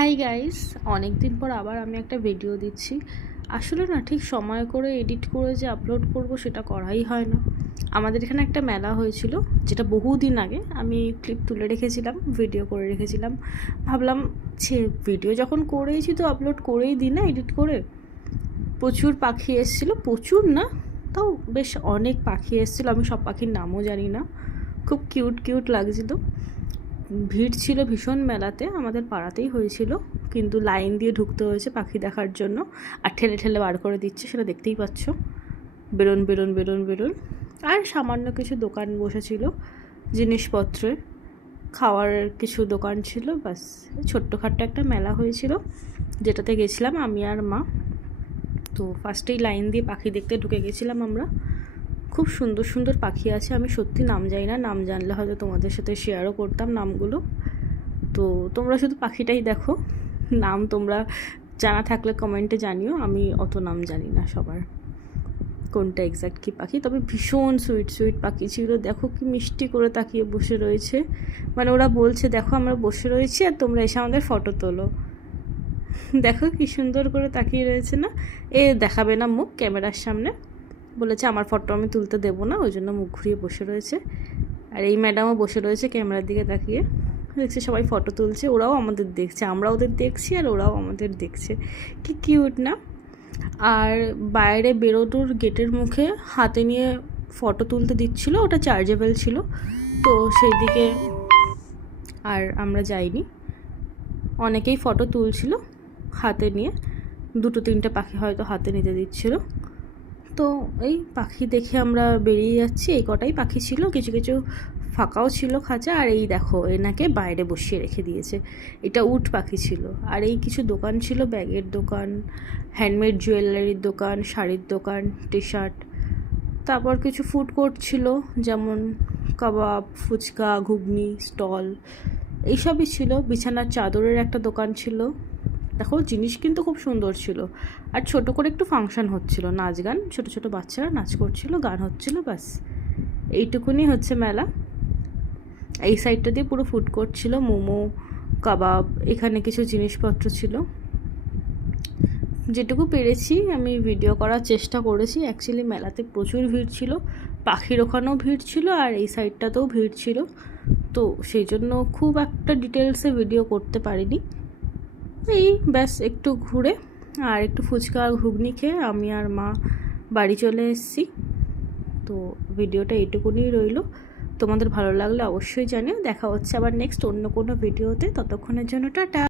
Hi guys, অনেক দিন পর আবার আমি একটা ভিডিও দিচ্ছি। আসলে না ঠিক সময় করে এডিট করে যে আপলোড করব সেটা করাই হয় না। আমাদের এখানে একটা মেলা হয়েছিল, যেটা বহুদিন আগে আমি ক্লিপ তুলে রেখেছিলাম, ভিডিও করে রেখেছিলাম। ভাবলাম ভিডিও যখন করেইছি তো আপলোড করেই দিই না এডিট করে। প্রচুর পাখি এসেছিলো, প্রচুর না তাও বেশ অনেক পাখি এসেছিলো, আমি সব পাখির নামও জানি না। খুব কিউট কিউট লাগছিলো। ভিড় ছিল ভীষণ মেলাতে, আমাদের পাড়াতেই হয়েছিল, কিন্তু লাইন দিয়ে ঢুকতে হয়েছে পাখি দেখার জন্য। আর ঠেলে ঠেলে বার করে দিচ্ছে, সেটা দেখতেই পাচ্ছ। বেরোন বেরোন বেরোন বেরোন। আর সামান্য কিছু দোকান বসেছিল জিনিসপত্রের, খাওয়ার কিছু দোকান ছিল, বাস। ছোট্টখাট্টো একটা মেলা হয়েছিল, যেটাতে গেছিলাম আমি আর মা। তো ফার্স্টেই লাইন দিয়ে পাখি দেখতে ঢুকে গেছিলাম আমরা। খুব সুন্দর সুন্দর পাখি আছে, আমি সত্যি নাম জানি না, নাম জানলে হয়তো তোমাদের সাথে শেয়ারও করতাম নামগুলো। তো তোমরা শুধু পাখিটাই দেখো, নাম তোমরা জানা থাকলে কমেন্টে জানিও, আমি অত নাম জানি না সবার কোনটা এক্স্যাক্ট কী পাখি। তবে ভীষণ সুইট সুইট পাখি ছিল, দেখো কি মিষ্টি করে তাকিয়ে বসে রয়েছে। মানে ওরা বলছে দেখো আমরা বসে রয়েছি আর তোমরা এসে আমাদের ফটো তোলো। দেখো কি সুন্দর করে তাকিয়ে রয়েছে না। দেখাবে না মুখ ক্যামেরার সামনে, বলেছে আমার ফটো আমি তুলতে দেবো না, ওই জন্য মুখ ঘুরিয়ে বসে রয়েছে। আর এই ম্যাডামও বসে রয়েছে ক্যামেরার দিকে তাকিয়ে, দেখছে সবাই ফটো তুলছে, ওরাও আমাদের দেখছে, আমরা ওদের দেখছি আর ওরাও আমাদের দেখছে। কি কিউট না। আর বাইরে বেরোনোর গেটের মুখে হাতে নিয়ে ফটো তুলতে দিচ্ছিল, ওটা চার্জেবল ছিল, তো সেই দিকে আর আমরা যাইনি। অনেকেই ফটো তুলছিল হাতে নিয়ে, দুটো তিনটে পাখি হয়তো হাতে নিতে দিচ্ছিল। তো এই পাখি দেখে আমরা বেরিয়ে যাচ্ছি। এই কটাই পাখি ছিল, কিছু কিছু ফাঁকাও ছিল খাঁচা। আর এই দেখো এনাকে বাইরে বসিয়ে রেখে দিয়েছে, এটা উট পাখি ছিল। আর এই কিছু দোকান ছিল, ব্যাগের দোকান, হ্যান্ডমেড জুয়েলারির দোকান, শাড়ির দোকান, টি শার্ট। তারপর কিছু ফুড কোর্ট ছিল, যেমন কাবাব, ফুচকা, ঘুগনি স্টল, এইসবই ছিল। বিছানার চাদরের একটা দোকান ছিল। দেখো জিনিস কিন্তু খুব সুন্দর ছিল। আর ছোট করে একটু ফাংশন হচ্ছিল, নাচ গান, ছোট ছোট বাচ্চারা নাচ করছিল, গান হচ্ছিল, ব্যাস এইটুকুনি হচ্ছে মেলা। এই সাইডটা দিয়ে পুরো ফুড কোর্ট ছিল, মোমো, কাবাব, এখানে কিছু জিনিসপত্র ছিল। যেটুকু পেরেছি আমি ভিডিও করার চেষ্টা করেছি। অ্যাকচুয়ালি মেলাতে প্রচুর ভিড় ছিল, পাখির ওখানেও ভিড় ছিল আর এই সাইডটাতেও ভিড় ছিল, তো সেই জন্য খুব একটা ডিটেলসে ভিডিও করতে পারিনি। এই ব্যাস একটু ঘুরে আর একটু ফুচকা আর ঘুগনি খেয়ে আমি আর মা বাড়ি চলে এসেছি। তো ভিডিওটা এইটুকুনি রইল, তোমাদের ভালো লাগলে অবশ্যই জানিও। দেখা হচ্ছে আবার নেক্সট অন্য কোনো ভিডিওতে, ততক্ষণের জন্য টাটা।